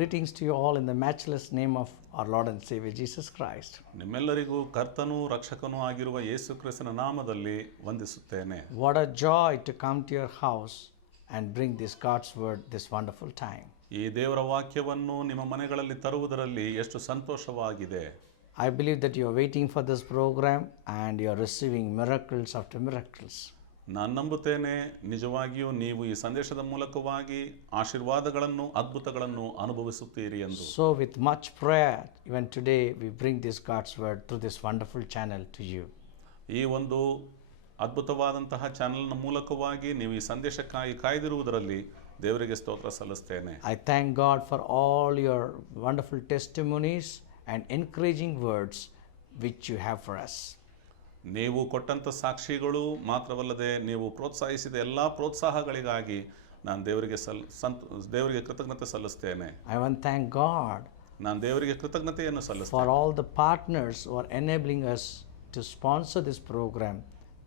Greetings to you all in the matchless name of our Lord and Savior Jesus Christ. ನಿಮ್ಮೆಲ್ಲರಿಗೂ ಕರ್ತನೂ ರಕ್ಷಕನೂ ಆಗಿರುವ ಯೇಸು ಕ್ರಿಸ್ತನ ನಾಮದಲ್ಲಿ ವಂದಿಸುತ್ತೇನೆ. What a joy to come to your house and bring this God's word this wonderful time. ಈ ದೇವರ ವಾಕ್ಯವನ್ನು ನಿಮ್ಮ ಮನೆಗಳಲ್ಲಿ ತರುವುದರಲ್ಲಿ ಎಷ್ಟು ಸಂತೋಷವಾಗಿದೆ. I believe that you are waiting for this program and you are receiving miracles after miracles. ನಾನು ನಂಬುತ್ತೇನೆ ನಿಜವಾಗಿಯೂ ನೀವು ಈ ಸಂದೇಶದ ಮೂಲಕವಾಗಿ ಆಶೀರ್ವಾದಗಳನ್ನು ಅದ್ಭುತಗಳನ್ನು ಅನುಭವಿಸುತ್ತೀರಿ ಎಂದು. So with much prayer, even today we bring this God's word through this wonderful channel to you. ಈ ಒಂದು ಅದ್ಭುತವಾದಂತಹ ಚಾನೆಲ್ನ ಮೂಲಕವಾಗಿ ನೀವು ಈ ಸಂದೇಶಕ್ಕಾಗಿ ಕಾಯ್ದಿರುವುದರಲ್ಲಿ ದೇವರಿಗೆ ಸ್ತೋತ್ರ ಸಲ್ಲಿಸ್ತೇನೆ. I thank God for all your wonderful testimonies and encouraging words which you have for us. ನೀವು ಕೊಟ್ಟಂಥ ಸಾಕ್ಷಿಗಳು ಮಾತ್ರವಲ್ಲದೆ ನೀವು ಪ್ರೋತ್ಸಾಹಿಸಿದ ಎಲ್ಲ ಪ್ರೋತ್ಸಾಹಗಳಿಗಾಗಿ ನಾನು ದೇವರಿಗೆ ಕೃತಜ್ಞತೆ ಸಲ್ಲಿಸ್ತೇನೆ. I want to thank God ನಾನು ದೇವರಿಗೆ ಕೃತಜ್ಞತೆಯನ್ನು for ಸಲ್ಲಿಸ್ತೇನೆ. all the partners who are enabling us to sponsor this program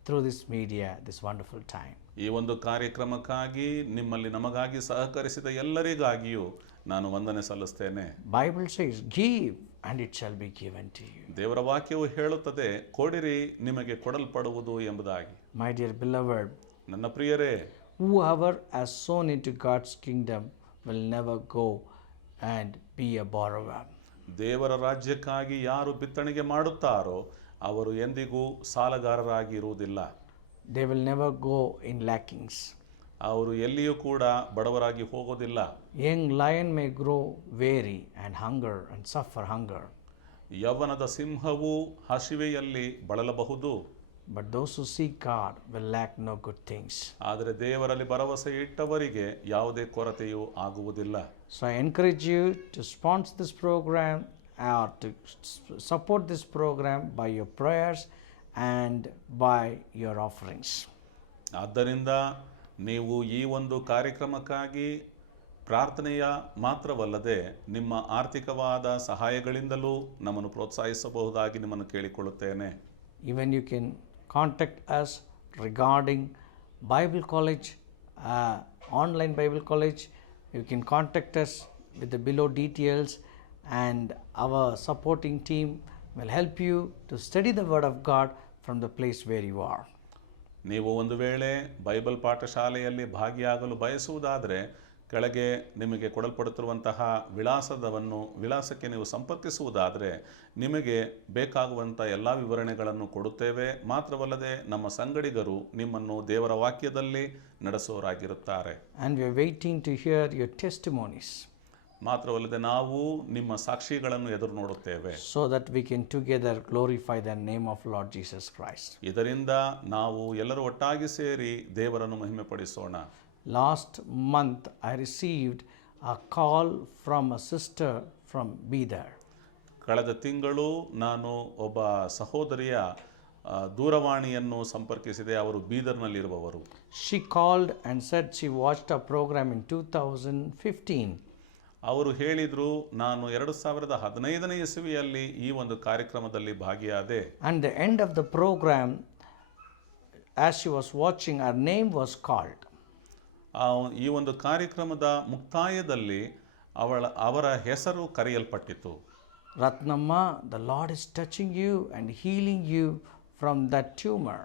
through this media, this wonderful time. ಈ ಒಂದು ಕಾರ್ಯಕ್ರಮಕ್ಕಾಗಿ ನಿಮ್ಮಲ್ಲಿ ನಮಗಾಗಿ ಸಹಕರಿಸಿದ ಎಲ್ಲರಿಗಾಗಿಯೂ ನಾನು ವಂದನೆ ಸಲ್ಲಿಸ್ತೇನೆ. Bible says, give and it shall be given to you. ದೇವರ ವಾಕ್ಯವು ಹೇಳುತ್ತದೆ, ಕೊಡಿರಿ ನಿಮಗೆ ಕೊಡಲ್ಪಡುವುದು ಎಂಬುದಾಗಿ. My dear beloved, ನನ್ನ ಪ್ರಿಯರೇ, whoever has sown into God's kingdom will never go and be a borrower. ದೇವರ ರಾಜ್ಯಕ್ಕಾಗಿ ಯಾರು ಬಿತ್ತಣಿಗೆ ಮಾಡುತ್ತಾರೋ ಅವರು ಎಂದಿಗೂ ಸಾಲಗಾರರಾಗಿ ಇರುವುದಿಲ್ಲ. They will never go in lackings. ಅವರು ಎಲ್ಲಿಯೂ ಕೂಡ ಬಡವರಾಗಿ ಹೋಗೋದಿಲ್ಲ. Young lion may grow weary and hunger and suffer hunger. ಯೌವನದ ಸಿಂಹವು ಹಸಿವೆಯಲ್ಲಿ ಬಳಲಬಹುದು. But those who seek God will lack no good things. ಆದರೆ ದೇವರಲ್ಲಿ ಭರವಸೆ ಇಟ್ಟವರಿಗೆ ಯಾವುದೇ ಕೊರತೆಯೂ ಆಗುವುದಿಲ್ಲ. So I encourage you to sponsor this program or to support this program by your prayers and by your offerings. ಆದ್ದರಿಂದ ನೀವು ಈ ಒಂದು ಕಾರ್ಯಕ್ರಮಕ್ಕಾಗಿ ಪ್ರಾರ್ಥನೆಯ ಮಾತ್ರವಲ್ಲದೆ ನಿಮ್ಮ ಆರ್ಥಿಕವಾದ ಸಹಾಯಗಳಿಂದಲೂ ನಮ್ಮನ್ನು ಪ್ರೋತ್ಸಾಹಿಸಬಹುದಾಗಿ ನಿಮ್ಮನ್ನು ಕೇಳಿಕೊಳ್ಳುತ್ತೇನೆ. Even you can contact us regarding Bible College, online Bible College. You can contact us with the below details and our supporting team will help you to study the Word of God from the place where you are. ನೀವು ಒಂದು ವೇಳೆ Bible ಪಾಠಶಾಲೆಯಲ್ಲಿ ಭಾಗಿಯಾಗಲು ಬಯಸುವುದಾದರೆ ಕೆಳಗೆ ನಿಮಗೆ ಕೊಡಲ್ಪಡುತ್ತಿರುವಂತಹ ವಿಳಾಸಕ್ಕೆ ನೀವು ಸಂಪರ್ಕಿಸುವುದಾದರೆ ನಿಮಗೆ ಬೇಕಾಗುವಂಥ ಎಲ್ಲ ವಿವರಣೆಗಳನ್ನು ಕೊಡುತ್ತೇವೆ. ಮಾತ್ರವಲ್ಲದೆ ನಮ್ಮ ಸಂಗಡಿಗರು ನಿಮ್ಮನ್ನು ದೇವರ ವಾಕ್ಯದಲ್ಲಿ ನಡೆಸುವವರಾಗಿರುತ್ತಾರೆ. And we are waiting to hear your testimonies. ಮಾತ್ರವಲ್ಲದೆ ನಾವು ನಿಮ್ಮ ಸಾಕ್ಷಿಗಳನ್ನು ಎದುರು ನೋಡುತ್ತೇವೆ. So that we can together glorify the name of Lord Jesus Christ. ಇದರಿಂದ ನಾವು ಎಲ್ಲರೂ ಒಟ್ಟಾಗಿ ಸೇರಿ ದೇವರನ್ನು ಮಹಿಮೆಪಡಿಸೋಣ. Last month I received a call from a sister from Bidar. ಕಳೆದ ತಿಂಗಳು ನಾನು ಒಬ್ಬ ಸಹೋದರಿಯ ದೂರವಾಣಿಯನ್ನು ಸಂಪರ್ಕಿಸಿದೆ. ಅವರು ಬೀದರ್ನಲ್ಲಿರುವವರು. She called and said she watched a program in 2015. ಅವರು ಹೇಳಿದರು, ನಾನು 2015ನೇ ಇಸವಿಯಲ್ಲಿ ಈ ಒಂದು ಕಾರ್ಯಕ್ರಮದಲ್ಲಿ ಭಾಗಿಯಾದೆ. And the end of the program, as she was watching, her name was called. ಈ ಒಂದು ಕಾರ್ಯಕ್ರಮದ ಮುಕ್ತಾಯದಲ್ಲಿ ಅವರ ಹೆಸರು ಕರೆಯಲ್ಪಟ್ಟಿತು. Ratnamma, the Lord is touching you and healing you from that tumor.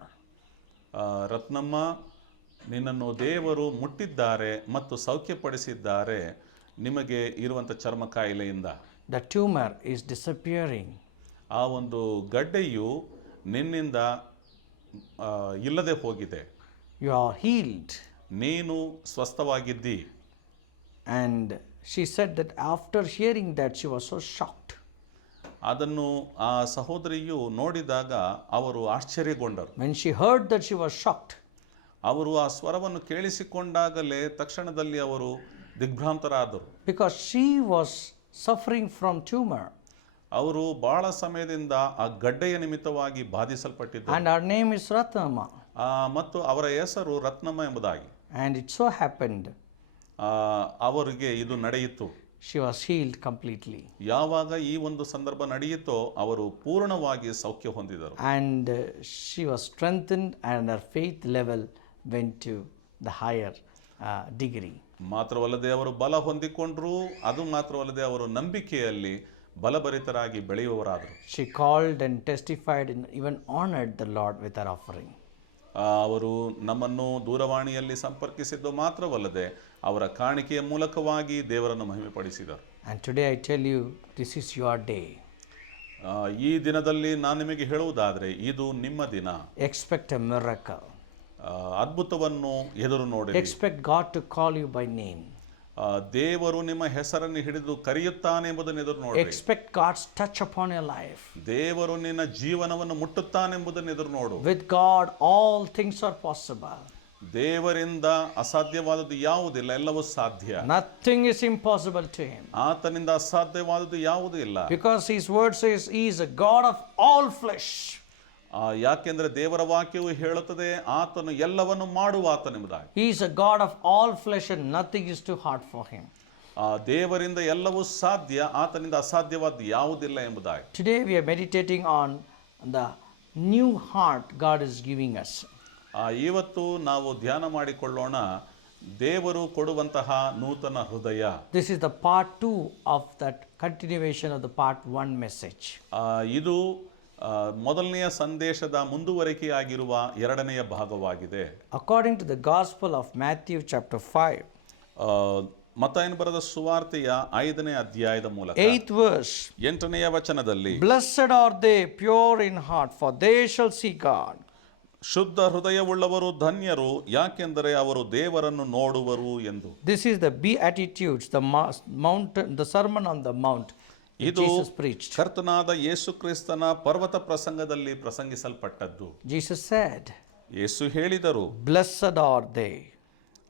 Ratnamma, ನಿನ್ನನ್ನು ದೇವರು ಮುಟ್ಟಿದ್ದಾರೆ ಮತ್ತು ಸೌಖ್ಯಪಡಿಸಿದ್ದಾರೆ ನಿಮಗೆ ಇರುವಂಥ ಚರ್ಮ ಕಾಯಿಲೆಯಿಂದ. The tumor is disappearing. ಆ ಒಂದು ಗಡ್ಡೆಯು ನಿನ್ನಿಂದ ಇಲ್ಲದೆ ಹೋಗಿದೆ. You are healed. ನೀನು ಸ್ವಸ್ಥವಾಗಿದ್ದಿ. And she said that after hearing that she was so shocked. ಅದನ್ನು ಆ ಸಹೋದರಿಯು ನೋಡಿದಾಗ ಅವರು ಆಶ್ಚರ್ಯಗೊಂಡರು. When she heard that, she was shocked. ಅವರು ಆ ಸ್ವರವನ್ನು ಕೇಳಿಸಿಕೊಂಡಾಗಲೇ ತಕ್ಷಣದಲ್ಲಿ ಅವರು ದಿಗ್ಭ್ರಾಂತರಾದರು. Because she was suffering from tumor. ಅವರು ಬಹಳ ಸಮಯದಿಂದ ಆ ಗಡ್ಡೆಯ ನಿಮಿತ್ತವಾಗಿ ಬಾಧಿಸಲ್ಪಟ್ಟಿದ್ದರು. And her name is Ratnamma. ಮತ್ತು ಅವರ ಹೆಸರು ರತ್ನಮ್ಮ ಎಂಬುದಾಗಿ. And it so happened ಅವರಿಗೆ ಇದು ನಡೆಯಿತು. she was healed completely. ಯಾವಾಗ ಈ ಒಂದು ಸಂದರ್ಭ ನಡೆಯಿತೋ ಅವರು ಪೂರ್ಣವಾಗಿ ಸೌಖ್ಯ ಹೊಂದಿದರು. And she was strengthened and her faith level went to the higher degree. ಮಾತ್ರವಲ್ಲದೆ ಅವರು ಬಲ ಹೊಂದಿಕೊಂಡ್ರು, ಅದು ಮಾತ್ರವಲ್ಲದೆ ಅವರು ನಂಬಿಕೆಯಲ್ಲಿ ಬಲಭರಿತರಾಗಿ ಬೆಳೆಯುವವರಾದರು. She called and testified and even honored the Lord with her offering. ಅವರು ನಮ್ಮನ್ನು ದೂರವಾಣಿಯಲ್ಲಿ ಸಂಪರ್ಕಿಸಿದ್ದು ಮಾತ್ರವಲ್ಲದೆ ಅವರ ಕಾಣಿಕೆಯ ಮೂಲಕವಾಗಿ ದೇವರನ್ನು ಮಹಿಮೆಪಡಿಸಿದರು. And today I tell you, this is your day. ಈ ದಿನದಲ್ಲಿ ನಾನು ನಿಮಗೆ ಹೇಳುವುದಾದರೆ ಇದು ನಿಮ್ಮ ದಿನ. Expect a miracle. ಅದ್ಭುತವನ್ನು ಎದುರು ನೋಡಿ. Expect God to call you by name. ದೇವರು ನಿಮ್ಮ ಹೆಸರನ್ನು ಹಿಡಿದು ಕರೆಯುತ್ತಾನೆ ಎಂಬುದನ್ನು ಎದುರು ನೋಡಿ. Expect God's touch upon your life. ದೇವರು ನಿನ್ನ ಜೀವನವನ್ನು ಮುಟ್ಟುತ್ತಾನೆ ಎಂಬುದನ್ನು ಎದುರು ನೋಡು. With God all things are possible. ದೇವರಿಂದ ಅಸಾಧ್ಯವಾದದ್ದು ಯಾವುದಿಲ್ಲ, ಎಲ್ಲವೂ ಸಾಧ್ಯ. Nothing is impossible to him. ಆತನಿಂದ ಅಸಾಧ್ಯವಾದದ್ದು ಯಾವುದೂ ಇಲ್ಲ. Because his word says he is a God of all flesh. ಯಾಕೆಂದ್ರೆ ದೇವರ ವಾಕ್ಯವು ಹೇಳುತ್ತದೆ ಆತನು ಎಲ್ಲವನ್ನು ಮಾಡುವ ಆತನೆಂಬುದಾಗಿ. He is a God of all flesh and nothing is too hard for him. ದೇವರಿಂದ ಎಲ್ಲವೂ ಸಾಧ್ಯ, ಆತನಿಂದ ಅಸಾಧ್ಯವಾದ ಯಾವುದಿಲ್ಲ ಎಂಬುದಾಗಿ. Today we are meditating on the new heart God is giving us. ಇವತ್ತು ನಾವು ಧ್ಯಾನ ಮಾಡಿಕೊಳ್ಳೋಣ ದೇವರು ಕೊಡುವಂತಹ ನೂತನ ಹೃದಯ. This is the part 2 of that continuation of the part 1 message. ಇದು ಮೊದಲನೆಯ ಸಂದೇಶದ ಮುಂದುವರಿಕೆಯಾಗಿರುವ ಎರಡನೆಯ ಭಾಗವಾಗಿದೆ. According to the Gospel of Matthew chapter 5, ಮತ್ತಾಯನ ಬರೆದ ಸುವಾರ್ತೆಯ 5ನೇ ಅಧ್ಯಾಯದ ಮೂಲಕ 8th verse, 8ನೇ ವಚನದಲ್ಲಿ, Blessed are they pure in heart, for they shall see God. ಶುದ್ಧ ಹೃದಯವುಳ್ಳವರು ಧನ್ಯರು, ಯಾಕೆಂದರೆ ಅವರು ದೇವರನ್ನು ನೋಡುವರು ಎಂದು. This is the Beatitudes, the Sermon on the Mount. ಇದು ಕರ್ತನಾದ ಯೇಸು ಕ್ರಿಸ್ತನ ಪರ್ವತ ಪ್ರಸಂಗದಲ್ಲಿ ಪ್ರಸಂಗಿಸಲ್ಪಟ್ಟದ್ದು. Jesus said, ಯೇಸು ಹೇಳಿದರು, Blessed are they,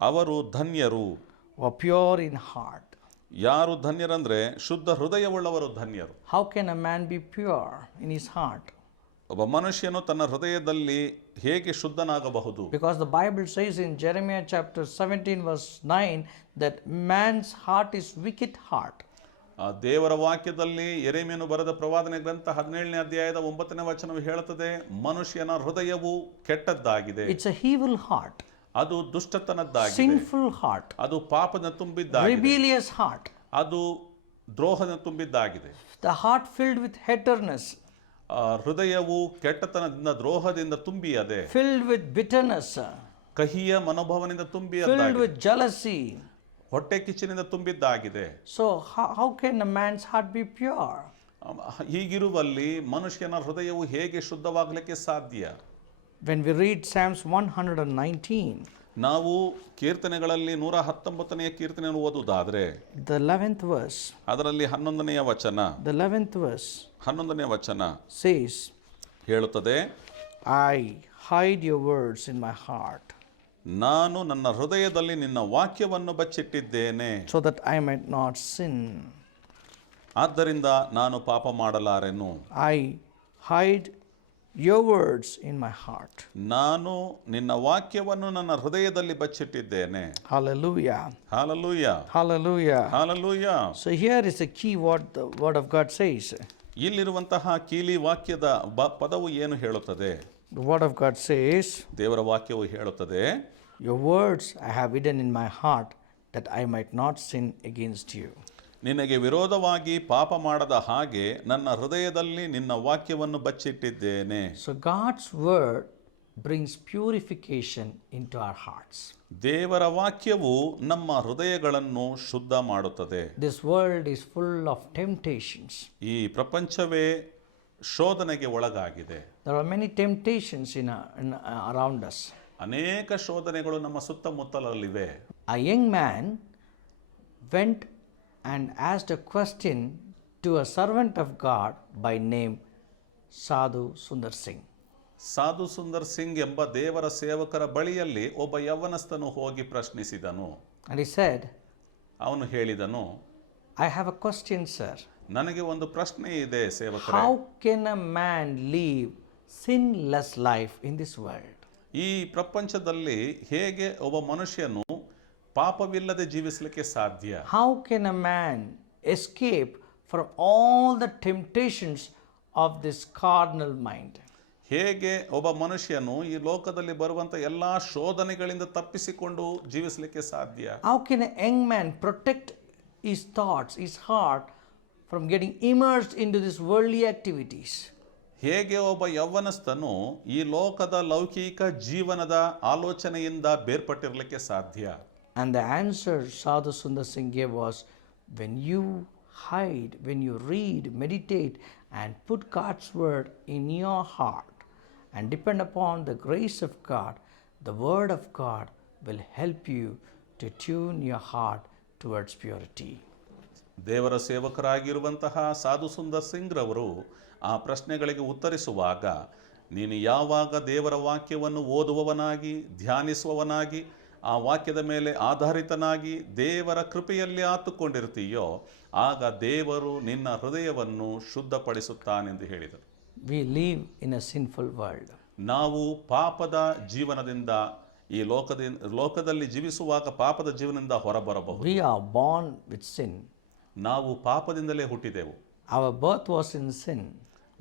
ಅವರು ಧನ್ಯರು, who are pure in heart. ಯಾರು ಧನ್ಯರಂದ್ರೆ ಶುದ್ಧ ಹೃದಯವುಳ್ಳವರು ಧನ್ಯರು. How can a man be pure in his heart? ಒಬ್ಬ ಮನುಷ್ಯನು ತನ್ನ ಹೃದಯದಲ್ಲಿ ಹೇಗೆ ಶುದ್ಧನಾಗಬಹುದು? Because the Bible says in Jeremiah chapter 17 verse 9 that man's heart is wicked heart. ದೇವರ ವಾಕ್ಯದಲ್ಲಿ ಯೆರೆಮೀಯನು ಬರೆದ ಪ್ರವಾದನೆ ಗ್ರಂಥ 17ನೇ ಅಧ್ಯಾಯದ 9ನೇ ವಚನವು ಹೇಳುತ್ತದೆ, ಮನುಷ್ಯನ ಹೃದಯವು ಕೆಟ್ಟದ್ದಾಗಿದೆ. It's a evil heart. ಅದು ದುಷ್ಟತನದ್ದಾಗಿದೆ. Sinful heart. ಅದು ಪಾಪದ ತುಂಬಿದ್ದಾಗಿದೆ. Rebellious heart. ಅದು ದ್ರೋಹದ ತುಂಬಿದ್ದಾಗಿದೆ. The heart filled with bitterness. ಹೃದಯವು ಕೆಟ್ಟತನದಿಂದ ದ್ರೋಹದಿಂದ ತುಂಬಿಯದೆ. Filled with bitterness. ಕಹಿಯ ಮನೋಭಾವನೆಯಿಂದ ತುಂಬಿಯದಾಗಿದೆ. Filled with jealousy. ಹೊಟ್ಟೆ ಕಿಚ್ಚಿನಿಂದ ತುಂಬಿದ್ದಾಗಿದೆ. So how can a man's heart be pure? ಹೀಗಿರುವಲ್ಲಿ ಮನುಷ್ಯನ ಹೃದಯವು ಹೇಗೆ ಶುದ್ಧವಾಗಲಿಕ್ಕೆ ಸಾಧ್ಯ? When we read Psalms 119, ನಾವು ಕೀರ್ತನೆಗಳಲ್ಲಿ 119ನೇ ಕೀರ್ತನೆಯನ್ನು ಓದುವುದಾದ್ರೆ the 11th verse, ಅದರಲ್ಲಿ 11ನೇ ವಚನ, the 11th verse 11ನೇ ವಚನ says, ಹೇಳುತ್ತದೆ, I hide your words in my heart, ನಾನು ನನ್ನ ಹೃದಯದಲ್ಲಿ ನಿನ್ನ ವಾಕ್ಯವನ್ನು ಬಚ್ಚಿಟ್ಟಿದ್ದೇನೆ, so that I might not sin. ಆದ್ದರಿಂದ ನಾನು ಪಾಪ ಮಾಡಲಾರೆನು. I hide your words in my heart. ನಾನು ನಿನ್ನ ವಾಕ್ಯವನ್ನು ನನ್ನ ಹೃದಯದಲ್ಲಿ ಬಚ್ಚಿಟ್ಟಿದ್ದೇನೆ. Hallelujah. Hallelujah. Hallelujah. Hallelujah. So here is a key what the word of God says. ಇಲ್ಲಿರುವಂತಹ ಕೀಲಿ ವಾಕ್ಯದ ಪದವು ಏನು ಹೇಳುತ್ತದೆ? The word of God says, ದೇವರ ವಾಕ್ಯವು ಹೇಳುತ್ತದೆ, your words I have hidden in my heart that I might not sin against you. ನಿನಗೆ ವಿರೋಧವಾಗಿ ಪಾಪ ಮಾಡದ ಹಾಗೆ ನನ್ನ ಹೃದಯದಲ್ಲಿ ನಿನ್ನ ವಾಕ್ಯವನ್ನು ಬಚ್ಚಿಟ್ಟಿದ್ದೇನೆ. So God's word brings purification into our hearts. ದೇವರ ವಾಕ್ಯವು ನಮ್ಮ ಹೃದಯಗಳನ್ನು ಶುದ್ಧ ಮಾಡುತ್ತದೆ. This world is full of temptations. ಈ ಪ್ರಪಂಚವೇ ಶೋಧನೆಗೆ ಒಳಗಾಗಿದೆ. There are many temptations around us. ಅನೇಕ ಶೋಧನೆಗಳು ನಮ್ಮ ಸುತ್ತಮುತ್ತಲಲ್ಲಿವೆ. A young man went and asked a question to a servant of God by name Sadhu Sundar Singh. ಸಾಧು ಸುಂದರ್ ಸಿಂಗ್ ಎಂಬ ದೇವರ ಸೇವಕರ ಬಳಿಯಲ್ಲಿ ಒಬ್ಬ ಯೌವನಸ್ಥನು ಹೋಗಿ ಪ್ರಶ್ನಿಸಿದನು. And he said, ಅವನು ಹೇಳಿದನು, I have a question, sir. ನನಗೆ ಒಂದು ಪ್ರಶ್ನೆ ಇದೆ ಸೇವಕರೇ. How can a man live sinless life in this world? ಈ ಪ್ರಪಂಚದಲ್ಲಿ ಹೇಗೆ ಒಬ್ಬ ಮನುಷ್ಯನು ಪಾಪವಿಲ್ಲದೆ ಜೀವಿಸಲಿಕ್ಕೆ ಸಾಧ್ಯ? How can a man escape from all the temptations of this carnal mind? ಹೇಗೆ ಒಬ್ಬ ಮನುಷ್ಯನು ಈ ಲೋಕದಲ್ಲಿ ಬರುವಂಥ ಎಲ್ಲ ಶೋಧನೆಗಳಿಂದ ತಪ್ಪಿಸಿಕೊಂಡು ಜೀವಿಸಲಿಕ್ಕೆ ಸಾಧ್ಯ? How can a young man protect his thoughts, his heart from getting immersed into these worldly activities? ಹೇಗೆ ಒಬ್ಬ ಯೌವನಸ್ಥನು ಈ ಲೋಕದ ಲೌಕಿಕ ಜೀವನದ ಆಲೋಚನೆಯಿಂದ ಬೇರ್ಪಟ್ಟಿರಲಿಕ್ಕೆ ಸಾಧ್ಯ? And the answer Sadhu Sundar Singh gave was, when you hide, when you read, meditate, and put God's word in your heart and depend upon the grace of God, the word of God will help you to tune your heart towards purity. ದೇವರ ಸೇವಕರಾಗಿರುವಂತಹ ಸಾಧು ಸುಂದರ್ ಸಿಂಗ್ ರವರು ಆ ಪ್ರಶ್ನೆಗಳಿಗೆ ಉತ್ತರಿಸುವಾಗ, ನೀನು ಯಾವಾಗ ದೇವರ ವಾಕ್ಯವನ್ನು ಓದುವವನಾಗಿ, ಧ್ಯಾನಿಸುವವನಾಗಿ, ಆ ವಾಕ್ಯದ ಮೇಲೆ ಆಧಾರಿತನಾಗಿ ದೇವರ ಕೃಪೆಯಲ್ಲಿ ಆತುಕೊಂಡಿರ್ತೀಯೋ, ಆಗ ದೇವರು ನಿನ್ನ ಹೃದಯವನ್ನು ಶುದ್ಧಪಡಿಸುತ್ತಾನೆಂದು ಹೇಳಿದರು. We live in a sinful world. ನಾವು ಪಾಪದ ಜೀವನದಿಂದ ಈ ಲೋಕದಲ್ಲಿ ಜೀವಿಸುವಾಗ ಪಾಪದ ಜೀವನದಿಂದ ಹೊರಬರಬಹುದು. We are born with sin. ನಾವು ಪಾಪದಿಂದಲೇ ಹುಟ್ಟಿದೆವು. Our birth was in sin.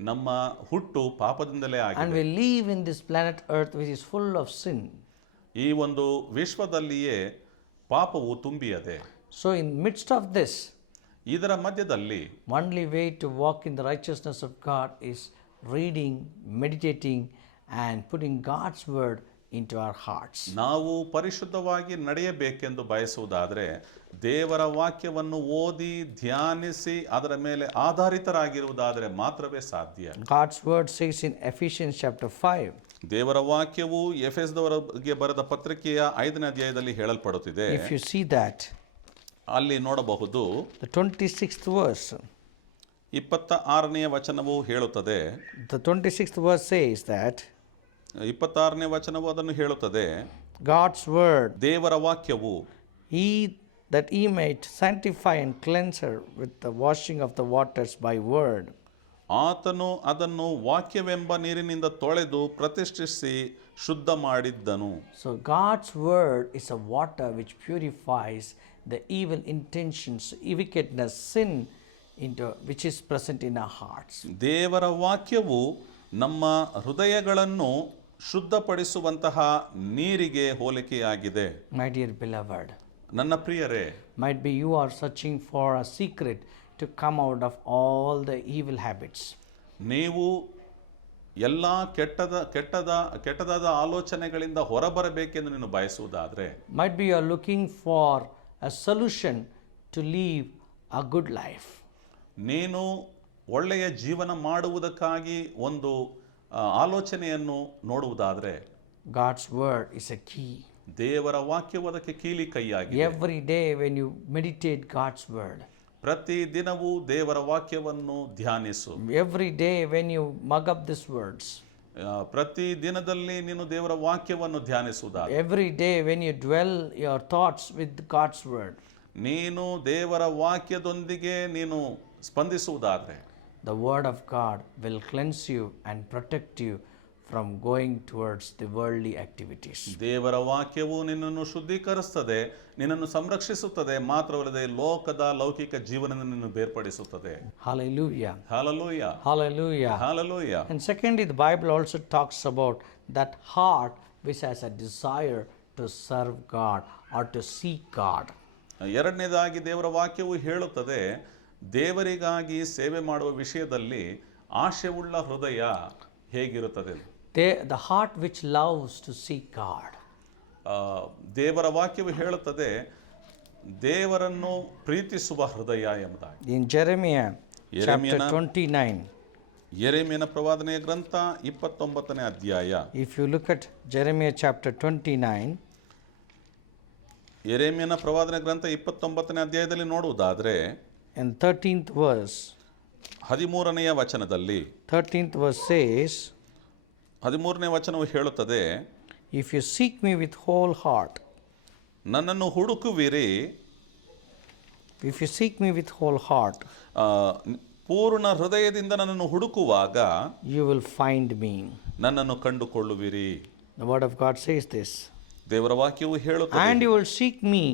ನಮ್ಮ ಹುಟ್ಟು ಪಾಪದಿಂದಲೇ And ಆಗಿದೆ. we live in this planet Earth which is full of sin. ಈ ಒಂದು ವಿಶ್ವದಲ್ಲಿಯೇ ಪಾಪವು ತುಂಬಿಯದೆ. So in midst of this, ಇದರ ಮಧ್ಯದಲ್ಲಿ only way to walk in the righteousness of God is reading, meditating, and putting God's word into our hearts. ನಾವು ಪರಿಶುದ್ಧವಾಗಿ ನಡೆಯಬೇಕೆಂದು ಬಯಸುವುದಾದರೆ ದೇವರ ವಾಕ್ಯವನ್ನು ಓದಿ ಧ್ಯಾನಿಸಿ ಅದರ ಮೇಲೆ ಆಧಾರಿತರಾಗಿರುವುದಾದರೆ ಮಾತ್ರವೇ ಸಾಧ್ಯ. God's word says in Ephesians chapter 5. ದೇವರ ವಾಕ್ಯವು ಎಫೆಸದವರಿಗೆ ಬರೆದ ಪತ್ರಿಕೆಯ 5ನೇ ಅಧ್ಯಾಯದಲ್ಲಿ ಹೇಳಲ್ಪಡುತ್ತಿದೆ. If you see that, ಅಲ್ಲಿ ನೋಡಬಹುದು, the 26th verse. 26ನೇ ವಚನವು ಹೇಳುತ್ತದೆ. The 26th verse says that 26ನೇ ವಚನವು ಅದನ್ನು ಹೇಳುತ್ತದೆ, God's word, ದೇವರ ವಾಕ್ಯವು that he might sanctify and cleanse her with the washing of the waters by word. ಆತನು ಅದನ್ನು ವಾಕ್ಯವೆಂಬ ನೀರಿನಿಂದ ತೊಳೆದು ಪ್ರತಿಷ್ಠಿಸಿ ಶುದ್ಧ ಮಾಡಿದ್ದನು. So God's word is a water which purifies the evil intentions, wickedness, sin which is present in our hearts. ದೇವರ ವಾಕ್ಯವು ನಮ್ಮ ಹೃದಯಗಳನ್ನು ಶುದ್ಧಪಡಿಸುವಂತಹ ನೀರಿಗೆ ಹೋಲಿಕೆಯಾಗಿದೆ. My dear beloved, ನನ್ನ ಪ್ರಿಯರೇ, might be you are searching for a secret to come out of all the evil habits. ನೀವು ಎಲ್ಲ ಕೆಟ್ಟದಾದ ಆಲೋಚನೆಗಳಿಂದ ಹೊರಬರಬೇಕೆಂದು ನೀನು ಬಯಸುವುದಾದರೆ, Might be you are looking for a solution to live a good life. ನೀನು ಒಳ್ಳೆಯ ಜೀವನ ಮಾಡುವುದಕ್ಕಾಗಿ ಒಂದು ಆಲೋಚನೆಯನ್ನು ನೋಡುವುದಾದರೆ, God's word is a key. ದೇವರ ವಾಕ್ಯವು ಅದಕ್ಕೆ ಕೀಲಿ ಕೈಯಾಗಿದೆ. Every day when you meditate God's word, ಪ್ರತಿ ದಿನವೂ ದೇವರ ವಾಕ್ಯವನ್ನು ಧ್ಯಾನಿಸು. every day when you mug up these words, ಪ್ರತಿ ದಿನದಲ್ಲಿ ನೀನು ದೇವರ ವಾಕ್ಯವನ್ನು ಧ್ಯಾನಿಸುವುದಾದರೆ, every day when you dwell your thoughts with God's word, ನೀನು ದೇವರ ವಾಕ್ಯದೊಂದಿಗೆ ನೀನು ಸ್ಪಂದಿಸುವುದಾದರೆ, the word of God will cleanse you and protect you from going towards the worldly activities. ದೇವರ ವಾಕ್ಯವು ನಿನ್ನನ್ನು ಶುದ್ಧೀಕರಿಸುತ್ತದೆ, ನಿನ್ನನ್ನು ಸಂರಕ್ಷಿಸುತ್ತದೆ, ಮಾತ್ರವಲ್ಲದೆ ಲೋಕದ ಲೌಕಿಕ ಜೀವನದಿಂದ ನಿನ್ನನ್ನು ಬೇರ್ಪಡಿಸುತ್ತದೆ. Hallelujah. Hallelujah. Hallelujah. Hallelujah. And secondly, the Bible also talks about that heart which has a desire to serve God or to seek God. ಎರಡನೇದಾಗಿ ದೇವರ ವಾಕ್ಯವು ಹೇಳುತ್ತದೆ, ದೇವರಿಗಾಗಿ ಸೇವೆ ಮಾಡುವ ವಿಷಯದಲ್ಲಿ ಆಶೆವುಳ್ಳ ಹೃದಯ ಹೇಗಿರುತ್ತದೆ. The heart which loves to seek God. ದೇವರ ವಾಕ್ಯವು ಹೇಳುತ್ತದೆ, ದೇವರನ್ನು ಪ್ರೀತಿಸುವ ಹೃದಯ ಎಂಬುದಾಗಿ. In Jeremiah chapter 29, ಯೆರೆಮೀಯನ ಪ್ರವಾದನೆಯ ಗ್ರಂಥ 29ನೇ ಅಧ್ಯಾಯ. if you look at Jeremiah chapter 29, ಯೆರೆಮೀಯನ ಪ್ರವಾದನೆ ಗ್ರಂಥ 29ನೇ ಅಧ್ಯಾಯದಲ್ಲಿ ನೋಡುವುದಾದರೆ, in 13th verse, 13ನೆಯ ವಚನದಲ್ಲಿ 13th verse says, 13ನೇ ವಚನವು ಹೇಳುತ್ತದೆ, if you seek me with whole heart, ನನ್ನನ್ನು ಹುಡುಕುವಿರಿ, if you seek me with whole heart, ಪೂರ್ಣ ಹೃದಯದಿಂದ ನನ್ನನ್ನು ಹುಡುಕುವಾಗ you will find me. ನನ್ನನ್ನು ಕಂಡುಕೊಳ್ಳುವಿರಿ. The word of God says this. ದೇವರ ವಾಕ್ಯವು ಹೇಳುತ್ತದೆ, And you will seek me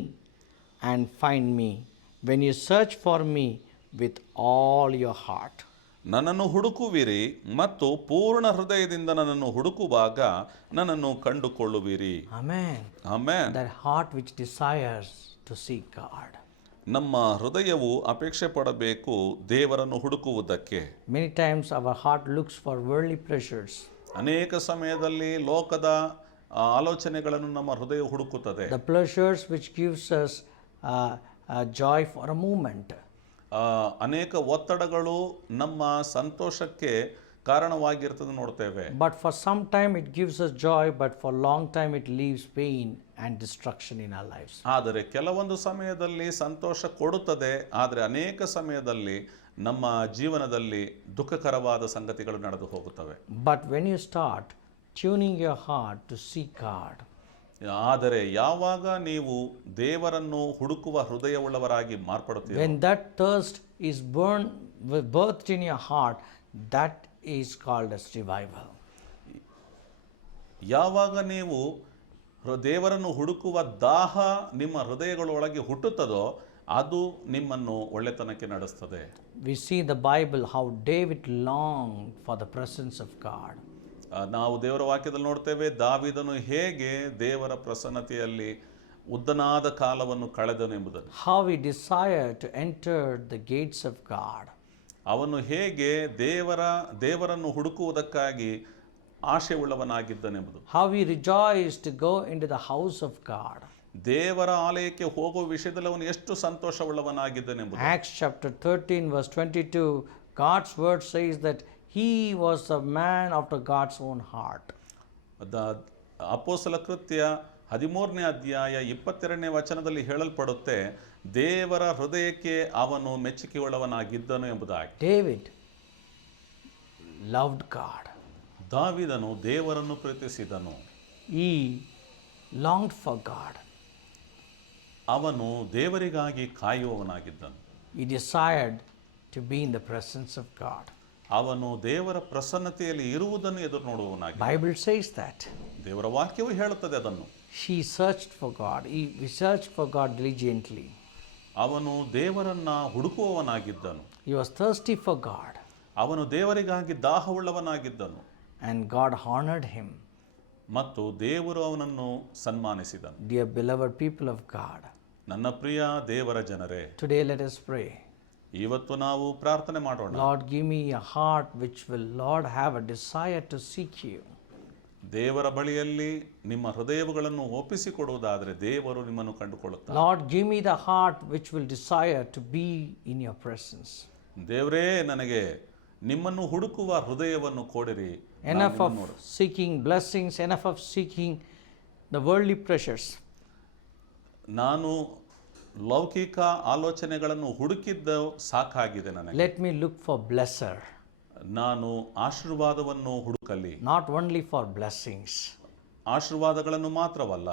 and find me when you search for me with all your heart. ನನ್ನನ್ನು ಹುಡುಕುವಿರಿ ಮತ್ತು ಪೂರ್ಣ ಹೃದಯದಿಂದ ನನ್ನನ್ನು ಹುಡುಕುವಾಗ ನನ್ನನ್ನು ಕಂಡುಕೊಳ್ಳುವಿರಿ. Amen. Amen. That heart which desires to seek God. ನಮ್ಮ ಹೃದಯವು ಅಪೇಕ್ಷೆ ಪಡಬೇಕು ದೇವರನ್ನು ಹುಡುಕುವುದಕ್ಕೆ. Many times our heart looks for worldly pleasures. ಅನೇಕ ಸಮಯದಲ್ಲಿ ಲೋಕದ ಆಲೋಚನೆಗಳನ್ನು ನಮ್ಮ ಹೃದಯ ಹುಡುಕುತ್ತದೆ. The pleasures which gives us joy for a moment. ಅನೇಕ ಒತ್ತಡಗಳು ನಮ್ಮ ಸಂತೋಷಕ್ಕೆ ಕಾರಣವಾಗಿರ್ತದೆ ನೋಡ್ತೇವೆ. But for some time it gives us joy, but for long time it leaves pain and destruction in our lives. ಆದರೆ ಕೆಲವೊಂದು ಸಮಯದಲ್ಲಿ ಸಂತೋಷ ಕೊಡುತ್ತದೆ, ಆದರೆ ಅನೇಕ ಸಮಯದಲ್ಲಿ ನಮ್ಮ ಜೀವನದಲ್ಲಿ ದುಃಖಕರವಾದ ಸಂಗತಿಗಳು ನಡೆದು ಹೋಗುತ್ತವೆ. But when you start tuning your heart to seek God, ಆದರೆ ಯಾವಾಗ ನೀವು ದೇವರನ್ನು ಹುಡುಕುವ ಹೃದಯವುಳ್ಳವರಾಗಿ ಮಾರ್ಪಡುತ್ತೀರಿ, when that thirst is birthed in your heart, that is called as revival. ಯಾವಾಗ ನೀವು ದೇವರನ್ನು ಹುಡುಕುವ ದಾಹ ನಿಮ್ಮ ಹೃದಯಗಳೊಳಗೆ ಹುಟ್ಟುತ್ತದೋ ಅದು ನಿಮ್ಮನ್ನು ಒಳ್ಳೆತನಕ್ಕೆ ನಡೆಸ್ತದೆ. We see in the Bible how David longed for the presence of God. ನಾವು ದೇವರ ವಾಕ್ಯದಲ್ಲಿ ನೋಡ್ತೇವೆ ದಾವೀದನು ಹೇಗೆ ದೇವರ ಪ್ರಸನ್ನತೆಯಲ್ಲಿ ಉದ್ದನಾದ ಕಾಲವನ್ನು ಕಳೆದನು ಎಂಬುದನ್ನು. How he desired to enter the gates of God. ಅವನು ಹೇಗೆ ದೇವರನ್ನು ಹುಡುಕುವುದಕ್ಕಾಗಿ ಆಶೆ ಉಳ್ಳವನಾಗಿದ್ದನೆಂಬುದು. How he rejoiced to go into the house of God. ದೇವರ ಆಲಯಕ್ಕೆ ಹೋಗುವ ವಿಷಯದಲ್ಲಿ ಅವನು ಎಷ್ಟು ಸಂತೋಷವುಳ್ಳವನಾಗಿದ್ದನೆಂಬುದು. Acts chapter 13 verse 22, God's word says that he was a man after God's own heart. ಅಪೊಸ್ತಲ ಕೃತ್ಯ 13ನೇ ಅಧ್ಯಾಯ 22ನೇ ವಚನದಲ್ಲಿ ಹೇಳಲ್ಪಡುತ್ತೆ ದೇವರ ಹೃದಯಕ್ಕೆ ಅವನು ಮೆಚ್ಚುಗೆಯುಳ್ಳವನಾಗಿದ್ದನು ಎಂಬುದಾಗಿ. David loved God. ದಾವೀದನು ದೇವರನ್ನು ಪ್ರೀತಿಸಿದನು. He longed for God. ಅವನು ದೇವರಿಗಾಗಿ ಕಾಯುವವನಾಗಿದ್ದನು. He desired to be in the presence of God. ಅವನು ದೇವರ ಪ್ರಸನ್ನತೆಯಲ್ಲಿ ಇರುವುದನ್ನು ಎದುರು ನೋಡುವವನಾಗಿ. Bible says that. ದೇವರ ವಾಕ್ಯವು ಹೇಳುತ್ತದೆ ಅದನ್ನು. He searched for God. He searched for God diligently. ಅವನು ದೇವರನ್ನ ಹುಡುಕುವವನಾಗಿದ್ದನು. He was thirsty for God. ಅವನು ದೇವರಿಗಾಗಿ ದಾಹವುಳ್ಳವನಾಗಿದ್ದನು. And God honored him. ಮತ್ತು ದೇವರು ಅವನನ್ನು ಸನ್ಮಾನಿಸಿದನು. Dear beloved people of God, ನನ್ನ ಪ್ರಿಯ ದೇವರ ಜನರೇ, today let us pray. ಇವತ್ತು ನಾವು ಪ್ರಾರ್ಥನೆ ಮಾಡೋಣ. Lord, give me a heart which will, Lord, have a desire to seek you. ದೇವರ ಬಳಿಯಲ್ಲಿ ನಿಮ್ಮ ಹೃದಯಗಳನ್ನು ಒಪ್ಪಿಸಿಕೊಡುವುದಾದರೆ ದೇವರು ನಿಮ್ಮನ್ನು ಕಂಡುಕೊಳ್ಳುತ್ತಾರೆ. Lord, give me the heart which will desire to be in your presence. ದೇವರೇ ನನಗೆ ನಿಮ್ಮನ್ನು ಹುಡುಕುವ ಹೃದಯವನ್ನು ಕೊಡಿರಿ. Enough of seeking blessings, enough of seeking the worldly pleasures. ನಾನು ಲೌಕಿಕ ಆಲೋಚನೆಗಳನ್ನು ಹುಡುಕಿದ್ದು ಸಾಕಾಗಿದೆ ನನಗೆ. Let me look for blesser. ನಾನು ಆಶೀರ್ವಾದವನ್ನು ಹುಡುಕಲಿ. Not only for blessings. ಆಶೀರ್ವಾದಗಳನ್ನು ಮಾತ್ರವಲ್ಲ.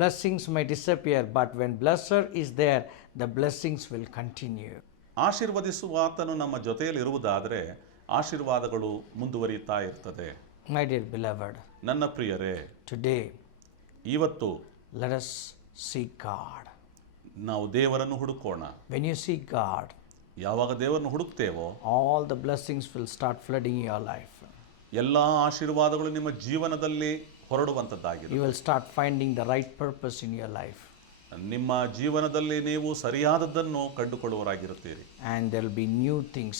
Blessings may disappear, but when blesser is there, the blessings will continue. ಆಶೀರ್ವದಿಸುವ ಆತನು ನಮ್ಮ ಜೊತೆಯಲ್ಲಿ ಇರುವುದಾದರೆ ಆಶೀರ್ವಾದಗಳು ಮುಂದುವರಿಯುತ್ತಾ ಇರ್ತದೆ. My dear beloved, ನನ್ನ ಪ್ರಿಯರೇ, today ಇವತ್ತು let us seek God. ನಾವು ದೇವರನ್ನು ಹುಡುಕೋಣ. When you seek God, ಯಾವಾಗ ದೇವರನ್ನು ಹುಡುಕ್ತೇವೋ all the blessings will start flooding your life. ಎಲ್ಲ ಆಶೀರ್ವಾದಗಳು ನಿಮ್ಮ ಜೀವನದಲ್ಲಿ ಹೊರಡುವಂಥದ್ದಾಗಿದೆ. You will start finding the right purpose in your life. ನಿಮ್ಮ ಜೀವನದಲ್ಲಿ ನೀವು ಸರಿಯಾದದ್ದನ್ನು ಕಂಡುಕೊಳ್ಳುವರಾಗಿರುತ್ತೀರಿ. And there will be new things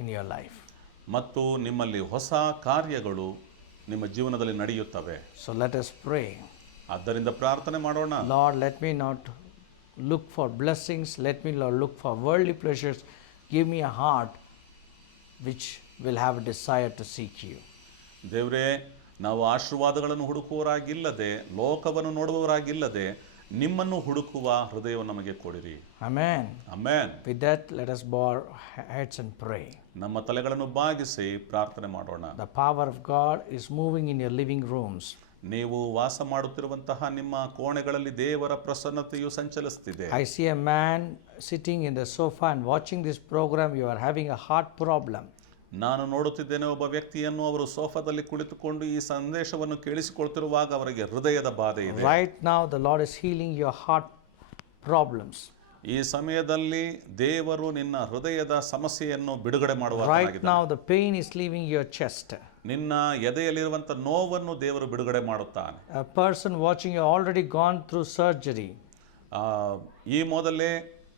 in your life. ಮತ್ತು ನಿಮ್ಮಲ್ಲಿ ಹೊಸ ಕಾರ್ಯಗಳು ನಿಮ್ಮ ಜೀವನದಲ್ಲಿ ನಡೆಯುತ್ತವೆ. So let us pray. ಆದ್ದರಿಂದ ಪ್ರಾರ್ಥನೆ ಮಾಡೋಣ. Lord, let me not look for blessings. Let me not look for worldly pleasures. Give me a heart which will have a desire to seek you. ದೇವರೇ, ನಾವು ಆಶೀರ್ವಾದಗಳನ್ನು ಹುಡುಕುವವರಾಗಿಲ್ಲದೆ, ಲೋಕವನ್ನು ನೋಡುವವರಾಗಿಲ್ಲದೆ, ನಿಮ್ಮನ್ನು ಹುಡುಕುವ ಹೃದಯವನ್ನು ನಮಗೆ ಕೊಡಿರಿ. Amen. Amen. With that, let us bow our heads and pray. ನಮ್ಮ ತಲೆಗಳನ್ನು ಬಾಗಿಸಿ ಪ್ರಾರ್ಥನೆ ಮಾಡೋಣ. The power of God is moving in your living rooms. ನೀವು ವಾಸ ಮಾಡುತ್ತಿರುವಂತಹ ನಿಮ್ಮ ಕೋಣೆಗಳಲ್ಲಿ ದೇವರ ಪ್ರಸನ್ನತೆಯು ಸಂಚಲಿಸುತ್ತಿದೆ. I see a man sitting in the sofa and watching this program. You are having a heart problem. ನಾನು ನೋಡುತ್ತಿದ್ದೇನೆ ಒಬ್ಬ ವ್ಯಕ್ತಿಯನ್ನು, ಅವರು ಸೋಫಾದಲ್ಲಿ ಕುಳಿತುಕೊಂಡು ಈ ಸಂದೇಶವನ್ನು ಕೇಳಿಸಿಕೊಳ್ತಿರುವಾಗ ಅವರಿಗೆ ಹೃದಯದ ಬಾಧೆ ಇದೆ. Right now the Lord is healing your heart problems. ಈ ಸಮಯದಲ್ಲಿ ದೇವರು ನಿನ್ನ ಹೃದಯದ ಸಮಸ್ಯೆಯನ್ನು ಬಿಡುಗಡೆ Right ಮಾಡುವ now, the pain is leaving your chest. ನಿನ್ನ ಎದೆಯಲ್ಲಿರುವಂತ ನೋವನ್ನು ದೇವರು ಬಿಡುಗಡೆ ಮಾಡುತ್ತಾನೆ. A person watching you already gone through surgery. ಈ ಮೊದಲೇ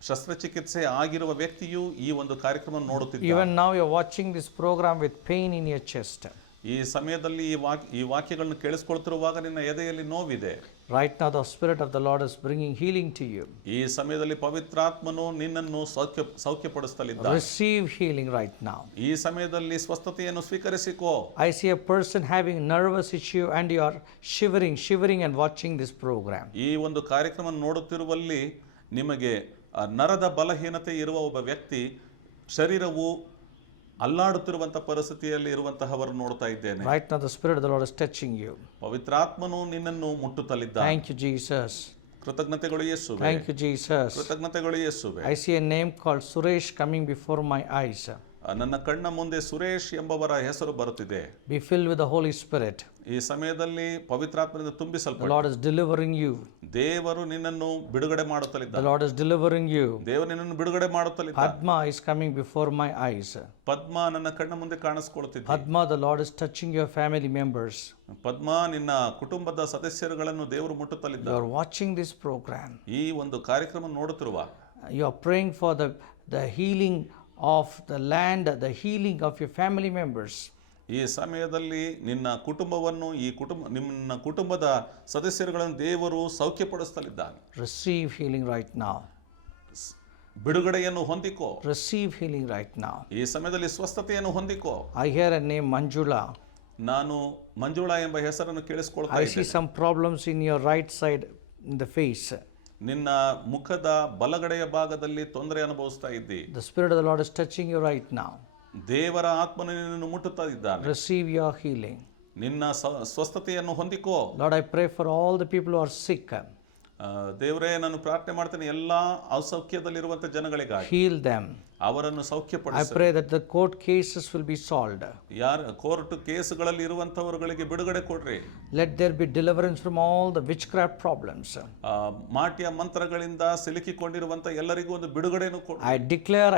ಶಸ್ತ್ರಚಿಕಿತ್ಸೆ ಆಗಿರುವ ವ್ಯಕ್ತಿಯು ಈ ಒಂದು ಕಾರ್ಯಕ್ರಮ ನೋಡುತ್ತಿದ್ದಾನೆ. Even now you're watching this program with pain in your chest. ಈ ಸಮಯದಲ್ಲಿ ಈ ವಾಕ್ಯಗಳನ್ನು ಕೇಳಿಸಿಕೊಳ್ತಿರುವಾಗ ನಿನ್ನ ಎದೆಯಲ್ಲಿ ನೋವಿದೆ. Right now the Spirit of the Lord is bringing healing to you. ಈ ಸಮಯದಲ್ಲಿ ಪವಿತ್ರಾತ್ಮನು ನಿನ್ನನ್ನು ಸೌಖ್ಯಪಡಿಸಲಿದ್ದಾನೆ. Receive healing right now. ಈ ಸಮಯದಲ್ಲಿ ಸ್ವಸ್ಥತೆಯನ್ನು ಸ್ವೀಕರಿಸಿಕೋ. I see a person having nervous issue and you are shivering and watching this program. ಈ ಒಂದು ಕಾರ್ಯಕ್ರಮ ನೋಡುತ್ತಿರುವಲ್ಲಿ ನಿಮಗೆ ನರದ ಬಲಹೀನತೆ ಇರುವ ಒಬ್ಬ ವ್ಯಕ್ತಿ ಶರೀರವು ಅಲ್ಲಾಡುತ್ತಿರುವಂತ ಪರಿಸ್ಥಿತಿಯಲ್ಲಿ ಇರುವಂತಹವರು ನೋಡ್ತಾ ಇದ್ದೇನೆ. Right now the Spirit of the Lord is touching you. ಪವಿತ್ರಾತ್ಮನು ನಿನ್ನನ್ನು ಮುಟ್ಟುತ್ತಲಿದ್ದಾನೆ. Thank you, Jesus. ಕೃತಜ್ಞತೆಗಳು ಯೇಸುವೆ. Thank you, Jesus. ಕೃತಜ್ಞತೆಗಳು ಯೇಸುವೆ. I see a name called Suresh coming before my eyes. ನನ್ನ ಕಣ್ಣ ಮುಂದೆ ಸುರೇಶ್ ಎಂಬವರ ಹೆಸರು ಬರುತ್ತಿದೆ. Be filled with the Holy Spirit. ಈ ಸಮಯದಲ್ಲಿ ಪವಿತ್ರಾತ್ಮದಿಂದ The ತುಂಬಿಸಲ್ಪಡು. Lord is delivering you. ದೇವರು ನಿನ್ನನ್ನು ಬಿಡುಗಡೆ ಮಾಡುತ್ತಲಿದ್ದಾನೆ. The Lord is delivering you. ದೇವರು ನಿನ್ನನ್ನು ಬಿಡುಗಡೆ ಮಾಡುತ್ತಲಿದ್ದಾನೆ. Padma is coming before my eyes. ಪದ್ಮ ನನ್ನ ಕಣ್ಣ ಮುಂದೆ ಕಾಣಿಸಿಕೊಳ್ಳುತ್ತಿದೆ. Padma, the Lord is touching your family members. ಪದ್ಮ ನಿನ್ನ ಕುಟುಂಬದ ಸದಸ್ಯರುಗಳನ್ನು ದೇವರು You ಮುಟ್ಟುತ್ತಲಿದ್ದಾನೆ. are watching this program. ಈ ಒಂದು ಕಾರ್ಯಕ್ರಮ ನೋಡುತ್ತಿರುವ You are praying for the healing of the land, the healing of your family members. ಈ ಸಮಯದಲ್ಲಿ ನಿನ್ನ ಕುಟುಂಬವನ್ನು ನಿನ್ನ ಕುಟುಂಬದ ಸದಸ್ಯರುಗಳನ್ನು ದೇವರು ಸೌಖ್ಯಪಡಿಸಲಿದ್ದಾನೆ. Receive healing right now. ಬಿಡುಗಡೆಯನ್ನು ಹೊಂದಿಕೋ. Receive healing right now. ಈ ಸಮಯದಲ್ಲಿ ಸ್ವಸ್ಥತೆಯನ್ನು ಹೊಂದಿಕೋ. I hear a name Manjula. ನಾನು ಮಂಜುಳಾ ಎಂಬ ಹೆಸರನ್ನು ಕೇಳಿಸಿಕೊಳ್ತಾ I see ಇದ್ದೇನೆ. some problems in your right side in the face. ನಿನ್ನ ಮುಖದ ಬಲಗಡೆಯ ಭಾಗದಲ್ಲಿ ತೊಂದರೆ ಅನುಭವಿಸ್ತಾ ಇದ್ದಿ. The Spirit of the Lord is touching you right now. ದೇವರ ಆತ್ಮನು ನಿನ್ನನ್ನು ಮುಟ್ಟುತ್ತಾ ಇದ್ದಾನೆ. Receive your healing. ನಿನ್ನ ಸ್ವಸ್ಥತೆಯನ್ನು ಹೊಂದಿಕೋ. Lord, I pray for all the people who are sick. ದೇವರೇ, ನಾನು ಪ್ರಾರ್ಥನೆ ಮಾಡ್ತೇನೆ ಎಲ್ಲಾ ಅಸೌಖ್ಯದಲ್ಲಿರುವಂತ ಜನಗಳಿಗಾಗಿ. Heal them. ಅವರನ್ನು I ಸೌಖ್ಯಪಡಿಸು. pray that the court cases will be solved. Court ಕೇಸುಗಳಲ್ಲಿ ಇರುವಂತವರುಗಳಿಗೆ ಬಿಡುಗಡೆ ಕೊಡ್ರಿ. Let there be deliverance from all the witchcraft problems. ಮಾಟ್ಯ ಮಂತ್ರಗಳಿಂದ ಸಿಲುಕಿಕೊಂಡಿರುವಂತ ಎಲ್ಲರಿಗೂ ಒಂದು ಬಿಡುಗಡೆಯನ್ನು ಕೊಡ್ರಿ.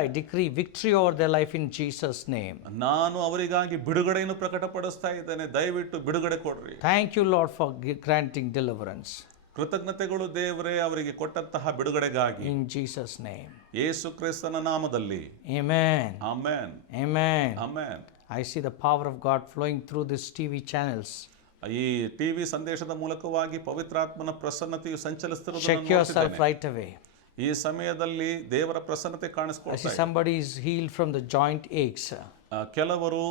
I decree victory over their life in Jesus' name. ನಾನು ಅವರಿಗಾಗಿ ಬಿಡುಗಡೆಯನ್ನು ಪ್ರಕಟಪಡಿಸ್ತಾ ಇದ್ದೇನೆ. ದಯವಿಟ್ಟು ಬಿಡುಗಡೆ ಕೊಡ್ರಿ. Thank you, Lord, for granting deliverance. ಕೃತಜ್ಞತೆಗಳು ದೇವರೇ ಅವರಿಗೆ ಕೊಟ್ಟಂತಹ ಬಿಡುಗಡೆಗಾಗಿ. In Jesus' name. ಯೇಸು ಕ್ರಿಸ್ತನ ನಾಮದಲ್ಲಿ. Amen. Amen. Amen. Amen. I see the power of God flowing through these TV channels. ಈ ಟಿವಿ ಸಂದೇಶದ ಮೂಲಕವಾಗಿ ಪವಿತ್ರಾತ್ಮನ ಪ್ರಸನ್ನತೆಯು Check ಸಂಚಲಿಸುತ್ತಿರುವುದನ್ನು yourself ನೋಡುತ್ತಿದ್ದೇನೆ. right away. ಈ ಸಮಯದಲ್ಲಿ ದೇವರ ಪ್ರಸನ್ನತೆ I ಕಾಣಿಸಿಕೊಳ್ತಾ see ಇದೆ. somebody is healed from the joint aches. ಕೆಲವರು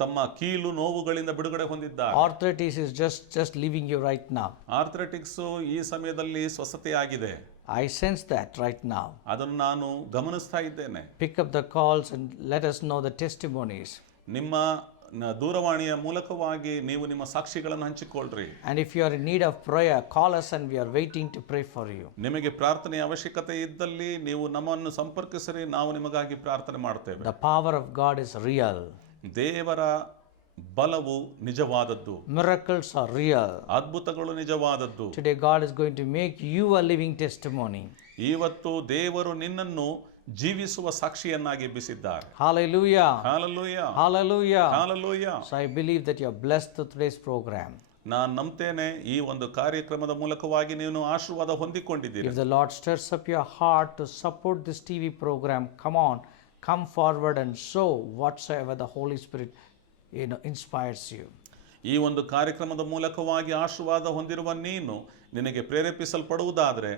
ತಮ್ಮ ಕೀಲು ನೋವುಗಳಿಂದ ಬಿಡುಗಡೆ ಹೊಂದಿದ್ದಾರೆ. Arthritis is just leaving you right now. ಆರ್ಥ್ರೆಟಿಕ್ಸ್ ಈ ಸಮಯದಲ್ಲಿ ಸ್ವಸ್ಥತೆಯಾಗಿದೆ. I sense that right now. ಅದನ್ನು ನಾನು ಗಮನಿಸ್ತಾ ಇದ್ದೇನೆ. Pick up the calls and let us know the testimonies. ನಿಮ್ಮ ದೂರವಾಣಿಯ ಮೂಲಕವಾಗಿ ನೀವು ನಿಮ್ಮ ಸಾಕ್ಷಿಗಳನ್ನು ಹಂಚಿಕೊಳ್ಳ್ರಿ. And if you are in need of prayer, call us and we are waiting to pray for you. ನಿಮಗೆ ಪ್ರಾರ್ಥನೆಯ ಅವಶ್ಯಕತೆ ಇದ್ದಲ್ಲಿ ನೀವು ನಮ್ಮನ್ನು ಸಂಪರ್ಕಿಸಿರಿ, ನಾವು ನಿಮಗಾಗಿ ಪ್ರಾರ್ಥನೆ ಮಾಡ್ತೇವೆ. The power of God is real. ದೇವರ ಬಲವು ನಿಜವಾದದ್ದು. Miracles are real. ಅದ್ಭುತಗಳು ನಿಜವಾದದ್ದು. Today God is going to make you a living testimony. ಇವತ್ತು ದೇವರು ನಿನ್ನನ್ನು ಜೀವಿಸುವ ಸಾಕ್ಷಿಯನ್ನಾಗಿ ಎಬ್ಬಿಸಿದ್ದಾರೆ. Hallelujah. Hallelujah. Hallelujah. Hallelujah. So I believe that you are blessed through today's program. ನಾನು ನಂಬ್ತೇನೆ ಈ ಒಂದು ಕಾರ್ಯಕ್ರಮದ ಮೂಲಕವಾಗಿ ನೀವು ಆಶೀರ್ವಾದ ಹೊಂದಿಕೊಂಡಿದ್ದೀರಿ. If the Lord stirs up your heart to support this TV program, come forward and show whatsoever the Holy Spirit inspires you. ಈ ಒಂದು ಕಾರ್ಯಕ್ರಮದ ಮೂಲಕವಾಗಿ ಆಶೀರ್ವಾದ ಹೊಂದಿರುವ ನಿನಗೆ ಪ್ರೇರೇಪಿಸಲ್ಪಡುವುದಾದರೆ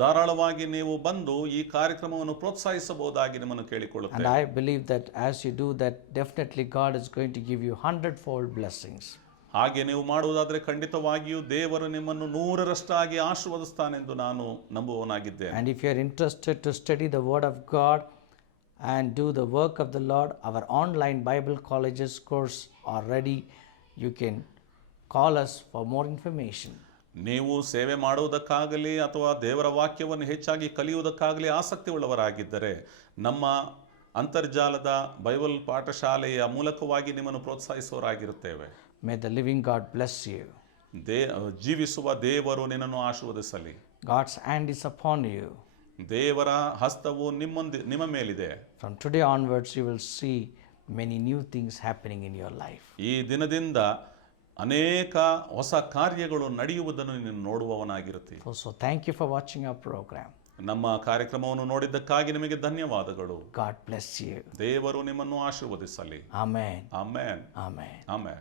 ಧಾರಾಳವಾಗಿ ನೀವು ಬಂದು ಈ ಕಾರ್ಯಕ್ರಮವನ್ನು ಪ್ರೋತ್ಸಾಹಿಸಬಹುದಾಗಿ ನಿಮ್ಮನ್ನು And ಕೇಳಿಕೊಳ್ಳುತ್ತೇನೆ. I believe that as you do that, definitely God is going to give you 100-fold blessings. ಹಾಗೆ ನೀವು ಮಾಡುವುದಾದರೆ ಖಂಡಿತವಾಗಿಯೂ ದೇವರು ನಿಮ್ಮನ್ನು 100ರಷ್ಟಾಗಿ ಆಶೀರ್ವದಿಸ್ತಾನೆಂದು ನಾನು ನಂಬುವವನಾಗಿದ್ದೇನೆ. And if you are interested to study the Word of God and do the work of the Lord, our online Bible colleges course are ready. You can call us for more information. ನೀವು ಸೇವೆ ಮಾಡುವುದಕ್ಕಾಗಲಿ ಅಥವಾ ದೇವರ ವಾಕ್ಯವನ್ನು ಹೆಚ್ಚಾಗಿ ಕಲಿಯುವುದಕ್ಕಾಗಲಿ ಆಸಕ್ತಿ ಉಳ್ಳವರಾಗಿದ್ದರೆ ನಮ್ಮ ಅಂತರ್ಜಾಲದ Bible ಪಾಠಶಾಲೆಯ ಮೂಲಕವಾಗಿ ನಿಮ್ಮನ್ನು ಪ್ರೋತ್ಸಾಹಿಸುವವರಾಗಿರುತ್ತೇವೆ. May the living God bless you. ಜೀವಿಸುವ ದೇವರು ನಿನ್ನನ್ನು ಆಶೀರ್ವದಿಸಲಿ. God's hand is upon you. ದೇವರ ಹಸ್ತವು ನಿಮ್ಮ ಮೇಲಿದೆ. From today onwards, you will see many new things happening in your life. ಈ ದಿನದಿಂದ ಅನೇಕ ಹೊಸ ಕಾರ್ಯಗಳು ನಡೆಯುವುದನ್ನು ನೀನು ನೋಡುವವನಾಗಿರುತ್ತಿ. So thank you for watching our program. ನಮ್ಮ ಕಾರ್ಯಕ್ರಮವನ್ನು ನೋಡಿದ್ದಕ್ಕಾಗಿ ನಿಮಗೆ ಧನ್ಯವಾದಗಳು. God bless you. ದೇವರು ನಿಮ್ಮನ್ನು ಆಶೀರ್ವದಿಸಲಿ. Amen. ಆಮೆನ್. Amen. ಆಮೆನ್.